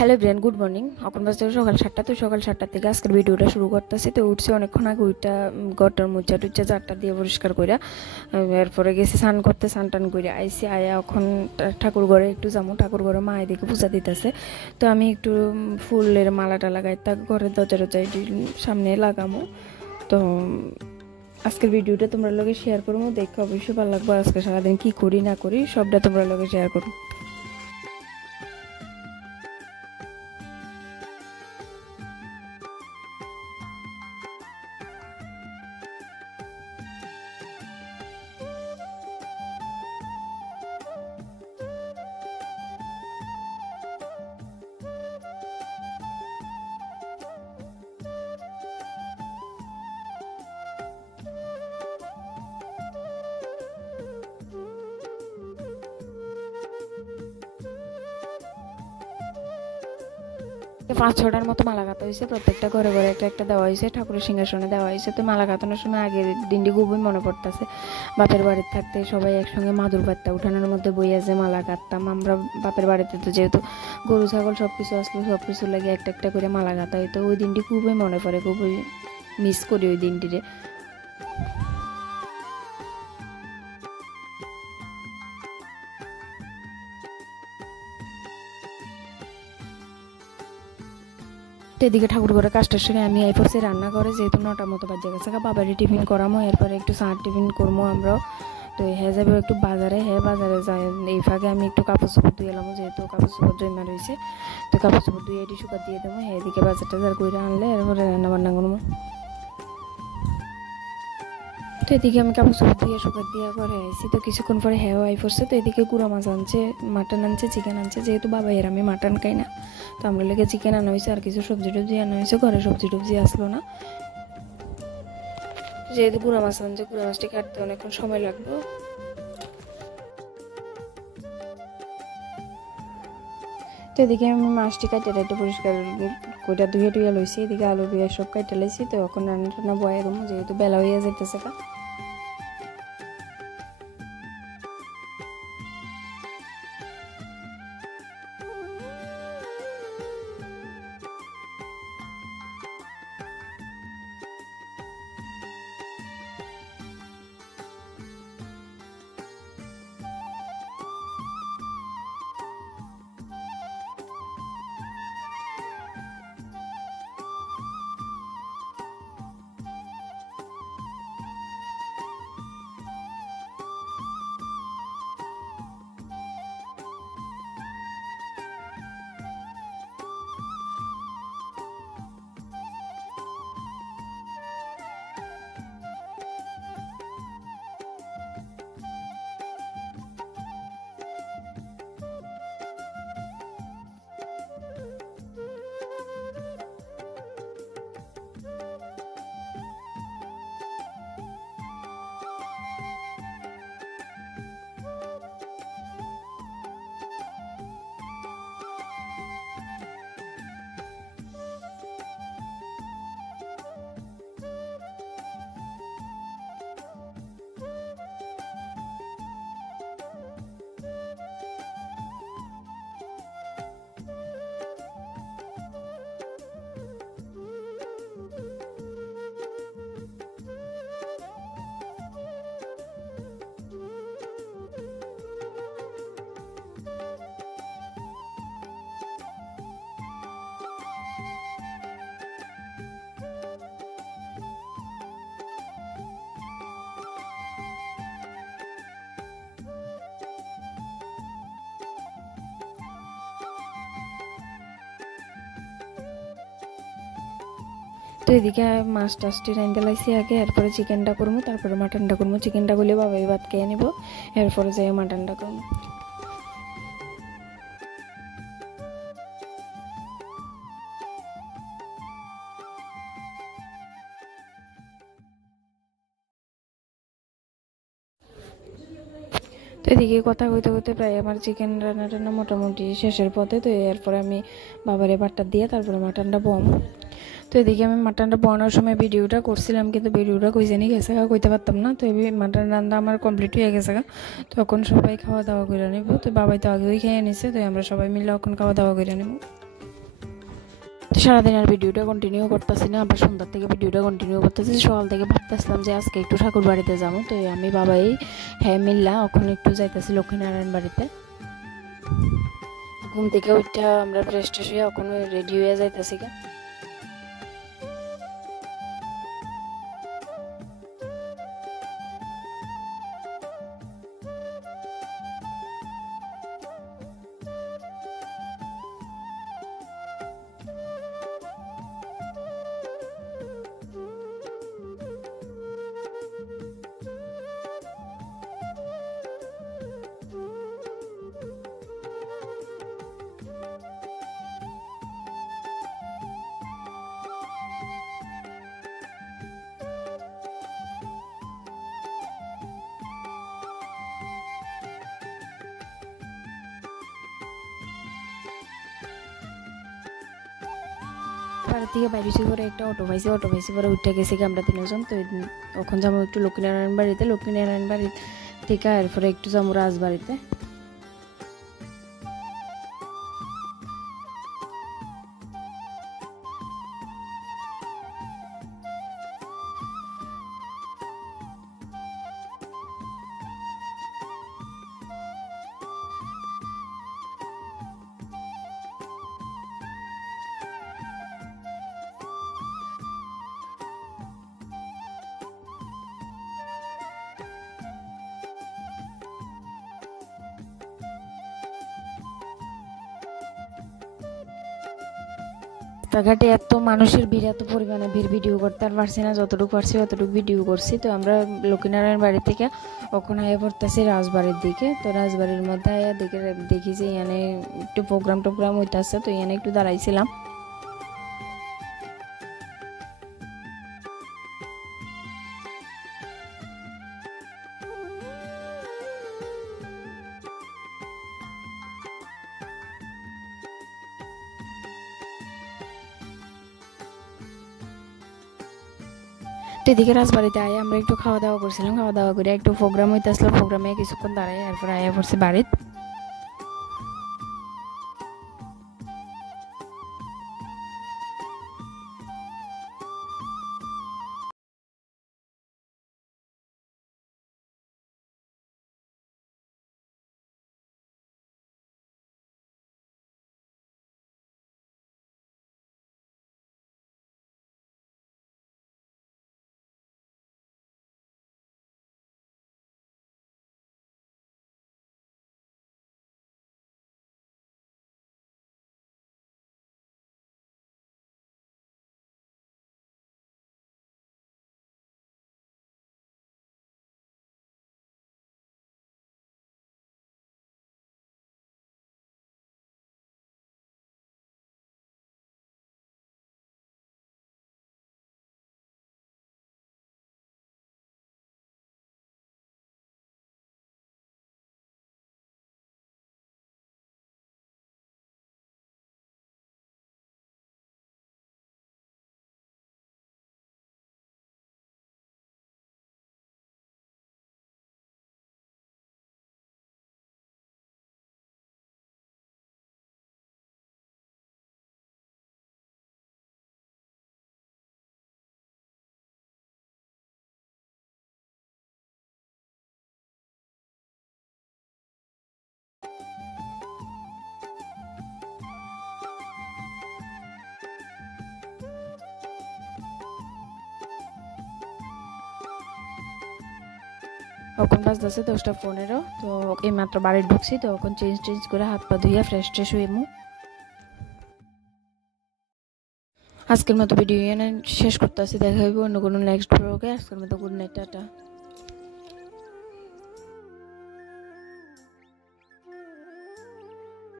Hello brain, good morning. এখন বাজতে সকাল 7টা। তো সকাল 7টা থেকে আজকের ভিডিওটা শুরু করতেছি। তো উঠছি অনেকক্ষণ আগে, ওইটা ঘরটার মুচা টুচা চারটা দিয়ে পরিষ্কার করে এরপরে গেছি স্নান করতে, স্নান টান করে আইসি। আয়া এখন ঠাকুর ঘরে একটু যাবো, ঠাকুর ঘরে মা এদিকে পূজা দিতেছে। তো আমি একটু ফুলের মালাটা লাগাই, তা ঘরের দরজা সামনে লাগামো। তো আজকের ভিডিওটা তোমরা লগে শেয়ার করবো, দেখে অবশ্যই ভালো লাগবে। আজকে সারাদিন কি করি না করি সবটা তোমরা লগে শেয়ার করবো। পাঁচ ছটার মতো মালা গাঁথা হয়েছে, প্রত্যেকটা ঘরে ঘরে একটা একটা দেওয়া হয়েছে, ঠাকুরের সিংহাসনে দেওয়া হয়েছে। তো মালা গাঁথানোর সময় আগের দিনটি খুবই মনে পড়তেছে। বাপের বাড়িতে থাকতে সবাই একসঙ্গে মাদুর পাত্তা উঠানোর মধ্যে বইয়া যে মালা গাঁথতাম আমরা। বাপের বাড়িতে তো যেহেতু গরু ছাগল সব কিছু আসলো, সব কিছু লাগে একটা একটা করে মালা গাঁথা হইতো। ওই দিনটি খুবই মনে পড়ে, খুবই মিস করি ওই দিনটিরে। তো এদিকে ঠাকুর ঘরে কাজটার সঙ্গে আমি আই পড়ছি রান্না করে, যেহেতু 9টার মতো বাজে গেছে। বাবারই টিফিন করামো, এরপরে একটু চার টিফিন করবো আমরাও। তো হ্যাঁ যাবে একটু বাজারে, হ্যাঁ বাজারে যায়। এই ফাঁকে আমি একটু কাপড় চোপড় ধুয়ে এলাম, যেহেতু কাপড় চোপড় জমা রয়েছে। তো কাপড় চোপড় ধুয়ে এটি শুকা দিয়ে দেবো। হ্যাঁ এদিকে বাজার টাজার করে আনলে এরপরে রান্না বান্না করবো। তো এদিকে আমি কাপড় চোপড় দিয়ে শুকা দিয়ে করে আইসি। তো কিছুক্ষণ পরে হ্যাঁ আই পড়ছে। তো এদিকে গুঁড়া মাছ আনছে, মাটন আনছে, চিকেন আনছে। যেহেতু বাবা এর আমি মাটন খাই না, তো আমরা লেগে চিকেন আনা হয়েছে, আর কিছু সবজি টবজি আনা হয়েছে। ঘরে সবজি টবজি আসলো না, যেহেতু গুঁড়া মাছ আনছে, গুঁড়া মাছটি কাটতে অনেকক্ষণ সময় লাগবে। তো এদিকে আমি মাছটি কাটে টাইটে পরিষ্কার কইটা ধুয়ে টুয়ে লইছি। এদিকে আলু পেঁয়াজ সব কাটে লাইছি। তো এখন রান্না টান্না বয়ে দেবো, যেহেতু বেলা হইয়া যেতেছে। তো এদিকে মাছ টাছটি রাইন্দে লাইছি আগে, এরপরে চিকেনটা করবো, তারপরে মাটনটা করবো। চিকেনটা করলে বাবাই ভাত খেয়ে নেব, এরপরে যাই মাটনটা করবো। তো এদিকে কথা কইতে কইতে প্রায় আমার চিকেন রান্না টান্না মোটামুটি শেষের পথে। তো এরপরে আমি বাবারে ভাতটা দিয়ে তারপরে মাটনটা বম। তো এদিকে আমি মাটনটা বানানোর সময় ভিডিওটা করছিলাম, কিন্তু ভিডিওটা কই জানি গেছে কইতে পারতাম না। তো এই মাটন রান্না আমার কমপ্লিট হয়ে গেছে, তখন সবাই খাওয়া দাওয়া করে নেব। তো বাবাই তো আগেই খেয়ে নিছে, তো আমরা সবাই মিলে এখন খাওয়া দাওয়া করে নেব। সারাদিন আর ভিডিওটা কন্টিনিউ করতেছি না, আবার সন্ধ্যার থেকে ভিডিওটা কন্টিনিউ করতেছি। সকাল থেকে ভাবতেছিলাম যে আজকে একটু ঠাকুর বাড়িতে যাবো, তো আমি বাবাই হ্যাঁ মিল্লা ওখানে একটু যাইতেছি লক্ষ্মীনারায়ণ বাড়িতে। ঘুম থেকে ওইটা আমরা ফ্রেশ ট্রেশ হয়ে ওখানে রেডি হয়ে যাইতেছি গা। বাড়ি থেকে বাইরেছি করে একটা অটো পাইছি পরে উঠে গেছি আমরা 3জন। তো ওখান যাবো একটু লক্ষ্মীনারায়ণ বাড়ি থেকে এরপরে একটু যাবো রাজবাড়িতে। রাস্তাঘাটে এত মানুষের ভিড়, এত পরিমাণে ভিড়, ভিডিও করতে আর পারছি না, যতটুকু পারছি অতটুকু ভিডিও করছি। তো আমরা লক্ষ্মীনারায়ণ বাড়ি থেকে ওখানে আয়া পড়তেছি রাজবাড়ির দিকে। তো রাজবাড়ির মধ্যে আয়া দেখি যে এখানে একটু প্রোগ্রাম হইতেছে, তো এখানে একটু দাঁড়াইছিলাম। তো এদিকে রাজবাড়িতে আয়া আমরা একটু খাওয়া দাওয়া করছিলাম, খাওয়া দাওয়া করে একটু প্রোগ্রাম হইতে আসলো, প্রোগ্রামে কিছুক্ষণ দাঁড়াই এরপর আয়া পড়ছি বাড়িতে। এখন বাজতেছে 10টা 15। তো এইমাত্র বাড়ি ঢুকছি, তো এখন চেঞ্জ করে হাত পা ধুইয়া ফ্রেশ ট্রেশ হয়ে আজকের মতো ভিডিও শেষ করতেছি। দেখা হবে অন্য কোনো নেক্সট ব্লগে। আজকের মতো গুড নাইট, টাটা।